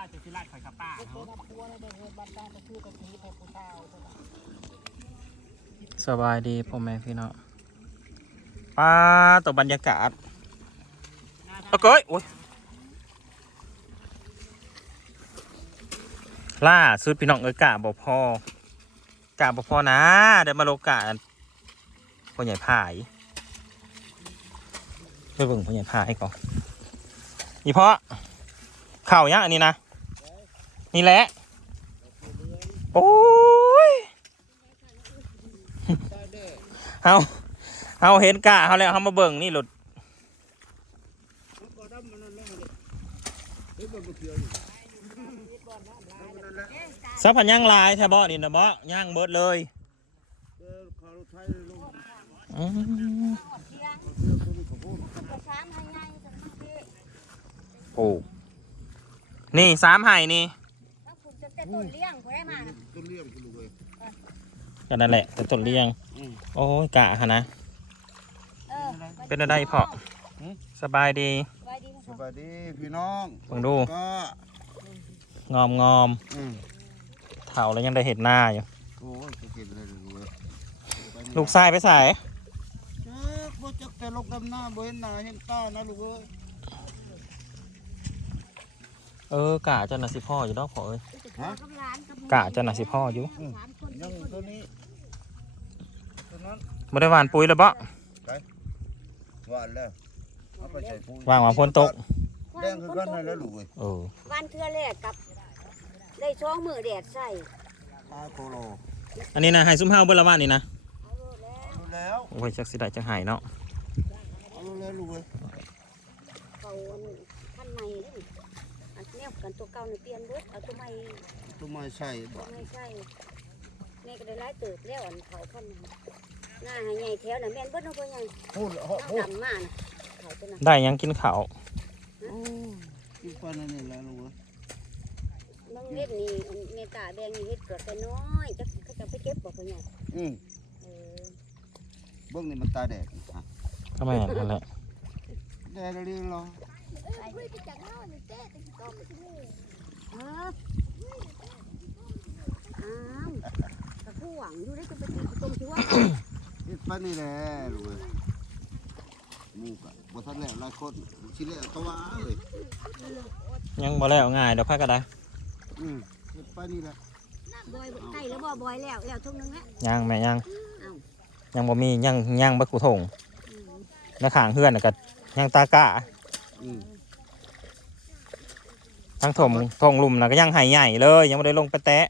ว่าจะสิลาดข่อยกับป้าเป็นเขานับพัวแล้วเดินบ้านกลางก็คือกะทิแทนผู้เฒ่าเท่านั้นสบายดีพ่อแม่พี่น้องป้าตัวบรรยากาศโอเคยโอ้ยล่าสุดพี่น้องเอ้ยกะบ่พอกะบ่พอนะเดี๋ยวมาโลกะพ่อใหญ่พายไปเบิ่งพ่อใหญ่พายก่อนนี่เพราะข่าวยังอันนี้นะ นี่แหละ โอ้ยเฮาเฮาเห็นกะเฮาแล้วเฮามาเบิ่งนี่หลุดซับพันย่างลายแท้บ่นี่นะบ่ย่างเบิดเลยอืมโอ้ นี่สามไห่นี่ ต่ต้นเลี้ยงเขาได้มานะต้นเลี้ยงคุณลูกเอ้ยก็นั่นแหละแต่ต้นเลี้ยง อืม โอ้ยกะฮะนะ เออเป็นอะไรพ่อสบายดี สบายดีสวัสดีพี่น้องเบิ่งดู ก็งอมงอมอืมเถ่าแล้วยังได้เห็นหน้าอยู่ โอ้ยจะเก็บเลยลูกเอ้ยลูกชายไปใส่เจ๊กบ่จักแต่ลกดำหน้าบ่เห็นหน้าเห็นตานะลูกเอ้ยเออกะเจ้าหน่ะสิพ่ออยู่ดอกพ่อเอ้ย ฮะกะเจ้าหน่ะสิพ่ออยู่ยังตัวนี้ตัวนั้นบ่ได้หวานปุ๋ยแล้วบ่หวานแล้วเอาไปใส่ปุ๋ยว่างว่าฝนตกแดงคือกันนั่นแหล้วลูกเอ้ยเออวันเทือแรกกับได้ช่องมือแดดใส่อาโคโลอันนี้นะให้ซุ่มเฮาเบิ่ละว่านนี่นะเอาโลดแล้วเอาแล้วโอ้ยจักสิได้จังหายเนาะเอาแล้วลูกเอ้ยเขาอันขั้นใหม่นี่ อันเนี้ยกันตัวเก่าเนี่ยเปลี่ยนเบิดเอาตัวใหม่ตัวไม้ใส่บ่ไม่ใช่แม่ก็ได้ไล่เติบแล้วอันเขาขั้นหน้าให้ใหญ่แถวน่ะแม่นเบิดน้องตัวใหญ่พูดเหรอเอาพูดดำมาน่ะเขาตัวนั้นได้หยังกินข้าวโอ้กินไปนั่นนี่แหละลูกเอ้ยบางเล็ดนี่อันเมตาแดงนี่เฮ็ดเกิดแต่น้อยจะเขาจะไปเก็บบ่ตัวใหญ่อืมเออเบิ่งนี่มันตาแดดอะก็ไม่นนั่นแหละแดดเรียงรอเอออ้าวกระผู้หวังอยู่ได้จะไปตีตรงที่ว่าเฮ็ดไปนี่แหละลูกเอ้ยหมูกะบ่ทันแล้วหลายคนสิแล้วเขาว่าเอ้ยยังบ่แล้วง่ายเดี๋ยวพักก็ได้อืมเฮ็ดไปนี่แหละบอยใกล้แล้วบ่บอยแล้วแล้วทุ่งนึงแล้วยังแม่ยังยังบ่มียังยังบ่กูถงอืมในข้างเฮือนน่ะก็ยังตากะอืม ทั้งถมถงหลุมน่ะก็ยังใหายใหญ่เลย ยังบ่ได้ลงไปแตะ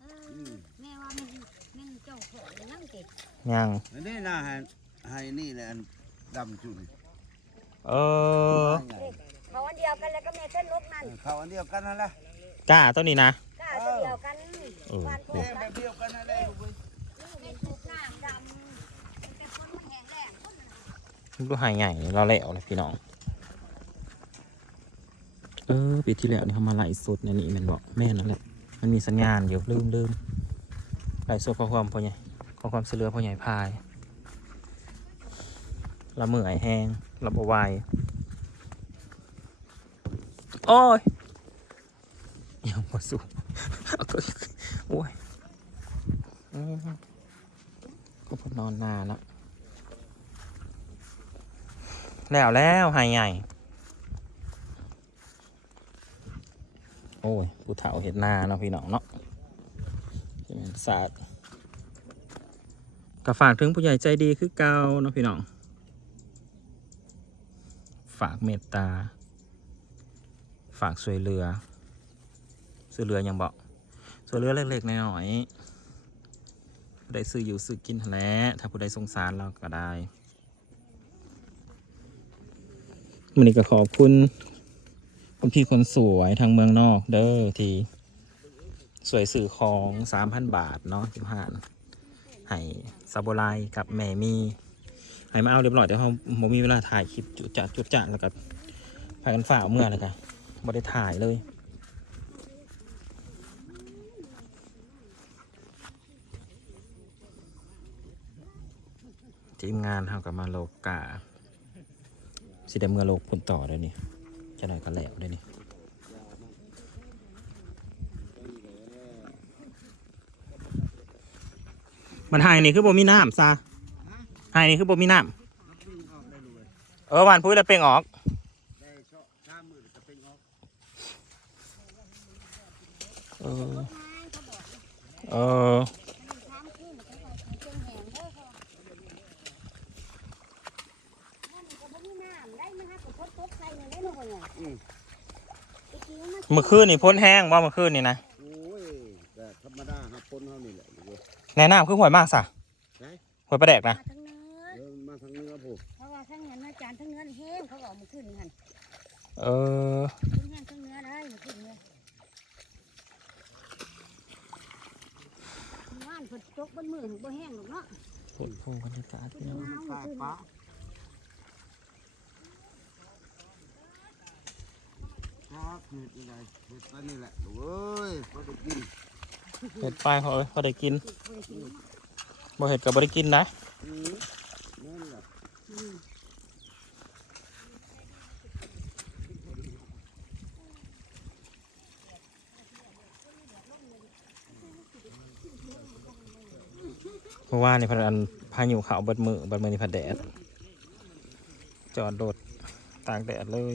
เออแม่ว่ามันมันเจ้าของนั่งติดยังอันนี้น่าให้ให้นี่แหละอันดำจุนี่เออเขาอันเดียวกันแล้วก็แม่เส้นลกนั่นเขาอันเดียวกันนั่นแหละกะตัวนี้นะก้าตัวเดียวกันเออบ้านโคแม่กแบบเดียวกันนั่นแหละลูกเอ้ยไม่ถูกน้ำดำแต่คนมันแห้งแล้งคนน่ะดูหายใหญ่เราแล้วเลยพี่น้อง เออปีที่แล้วนี่เขามาไล่สดในนี่แมันบอกแม่นั่นแหละ มันมีสัญญาณอยู่ลืมลืมไล่สดข้อความพ่อใหญ่ข้อความเสือพ่อใหญ่พายละเมื่อยแห้งละบวายโอ้ยยังมาสู้โอ้ยก็พอนอนนานแล้วแล้วแล้วหายใหญ่ โอ้ยผู้เฒ่าเห็ดหน้าเนาะพี่น้องเนาะจะเป็นศาสตร์ก็ฝากถึงผู้ใหญ่ใจดีคือเก่าเนาะพี่น้อง ฝากเมตตา ฝากสวยเรือ สวยเรือยังบอกสวยเรือเล็กๆน้อยๆผู้ใดซื้ออยู่ซื้อกินแหล้วถ้าผู้ใดสงสารเราก็ได้มันนี้ก็ขอบคุณ คุณพี่คนสวยทางเมืองนอกเด้อที สวยสื่อของสามพันบาทเนาะจิมหานให้ซาโบไลกับแม่มีให้มาเอาเรียบร้อยแต่เขาบ่มีเวลาถ่ายคลิปจุดจัดจุดจัดแล้วก็พากันฝ่าเอาเมื่อเลยกันบ่ได้ถ่ายเลยทีมงานเขากับมาโลกาสิได้เมื่อโลกพุ่นต่อได้นี่ จะหน่อยก็แล้วเดี๋ยวนี้มันหายนี่คือบ่มีน้ำซะหายนี่คือบ่มีน้ำเออวันพุ้ยแล้วเป่งออกเออเออ เนาะพ่อใหญ่อืมตะกี้มันเมื่อคืนนี่พ้นแห้งว่าเมื่อคืนนี่นะโอ้ยแต่ธรรมดาครับคนเฮานี่แหละลูกเอ้ยแนะน้ำคือหวยมากซะไหนหวยประแดกนะมาทั้งเนื้อเดินมาทางเนื้อผมเพราะว่าทั้งนั้นอาจารย์ทั้งเนื้อนี่แห้งเขาก็เอามาขึ้นนี่หั่นเออทั้งแห้งทั้งเนื้อได้มาขึ้นเนี่ยว่านฝนตกบนมือถึงบ่แห้งหรอกเนาะปวดพูบรรยากาศพี่น้องหนาวตาขึ้นป้า เห็ดยังไงเห็ดไปนี่แหละลูกเอ้ยพอได้กินเห็ดปลยพอเอ้ยพอได้กินบ่เห็ดกับบ่ได้กินนะอืมนั่นแหละเพราะว่านี่พันอันพายุเขาเบิดมือเบิดมือนี่พันแดด จอดรถตากแดดเลย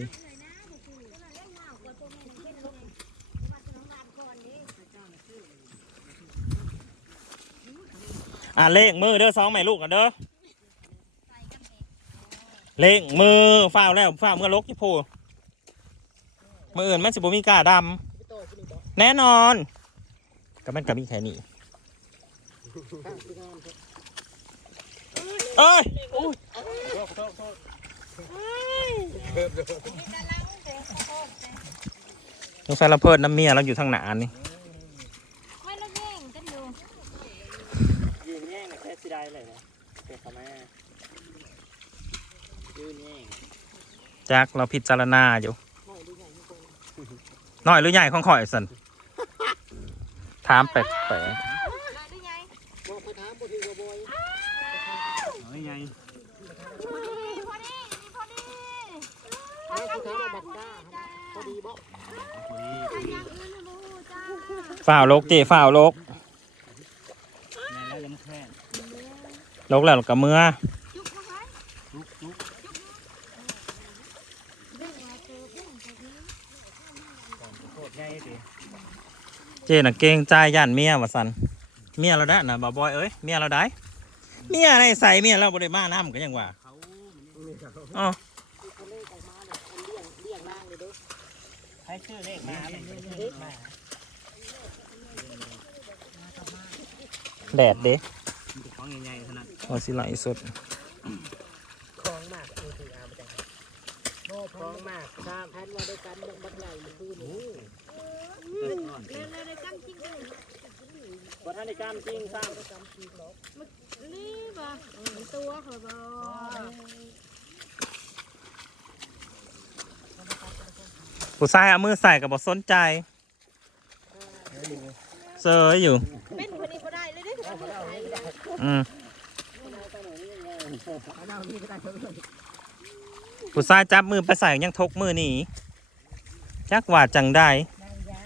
อะเล่งมือเด้อสองแม่ลูกกันเด้อเล่งมือฝ้าวแล้วฝ้าวเมื่อลกที่พูมืออื่นมันสิบ่มีกล้าดำแน่นอนก็มันก็มีแค่นี้เอ้ยสงสัยเราเพิ่นน้ำเมียเราอยู่ทางหนานี่ ไม่เราแย่งกันอยู่ ยืนแย่งแค่สิได้เลยนะเป็นคำแม่ยืนแย่งจักเราพิจารณาอยู่ น้อยหรือใหญ่ของข่อยสันถามแปลกได้หรือไงบอกไปถามบ่ถือว่าบ่อยๆน้อยใหญ่พอดีพอดีพอดีถามผู้ถามว่าบักกล้าพอดีบ่อย่างอื่นไม่รู้จ้าฝ่าวลกเจฝ่าวลก ลกแล้วกับเมื่อเจน่ะเก่งใจย่านเมียวะสันเมียเราได้น่ะบ่าวบอยเอ้ยเมียเราได้เมียในใส่เมียเราบ่ได้มาน้ำก็ยังว่าอ๋อเขาเลขออกมาเนี่ยมังว่างเลยเด้อให้ชื่อเลขมาแดดเด้ ใหญ่ๆขนาดโอสิไหลสดคลองมากมือถือเอาไปจังโม่คลองมากสามพันว่าด้วยกันบักบักใหญ่มันคือหนูเร็วๆเลยกันจริงเลยวัฒนิกรรมจริงสร้างนี่บ่มันตัวเขาบ่ผู้ชายเอามือใส่กับบสนใจเซยอยู่ เป็นคนนี้ก็ได้เลยเด้ อืมผู้ชายจับมือไปใส่ยังทกมือหนีจักว่าจังได้นางยา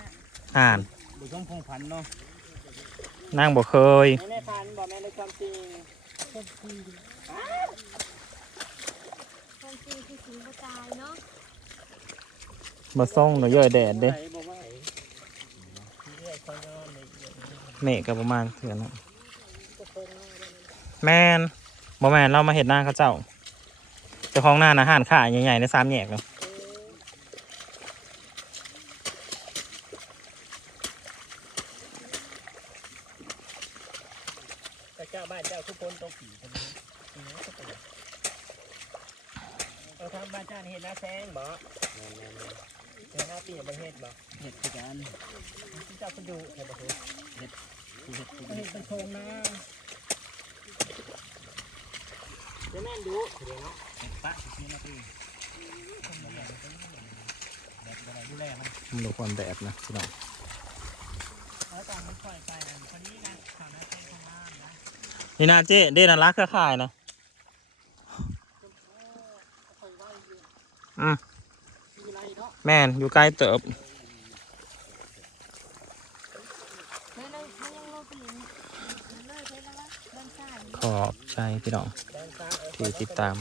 อ่านบุญพงพันเนาะนางบอกเคยแม่พันบอกแม่ในความจริงความจริงคือสิ่งบ่ตายเนาะมาส่งหนูเยอะแดดเด้อกว่าไหนเรื่อยคอยนอนเลยเมฆกับประมาณเถื่อนนะ แมนบ่แมนเรามาเห็นหน้าเขาเจ้าเจ้าของหน้าอาหารขายใหญ่ๆในสามแยกเนาะแต่เจ้าบ้านเจ้าทุกคนต้องผีคนนี้เอาทำบ้านเจ้าเห็นหน้าแซงบ่เห็นหน้าปีประเทศบ่เห็ดคือกันที่เจ้าคนดูเห็นบ่คือคือเห็ดคือเห็นเป็นโครงนะ เดี๋ยวแม่นดูเดี๋ยวเนาะปะที่นาทีแดูแลมันดูความแดดนะพี่น้องแล้วตอนนี้ปล่อยไปนะคนนี้นะทำหน้าที่ข้างล่างนะนี่นาเจ๊เด่นรักเครือข่ายนะอืมมีอะแม่นอยู่ใกล้เติบเลยเลยมันยังโลไปอยู่เลยเลยแล้วด้านซ้ายขอบใจพี่น้อง ที่ติดตาม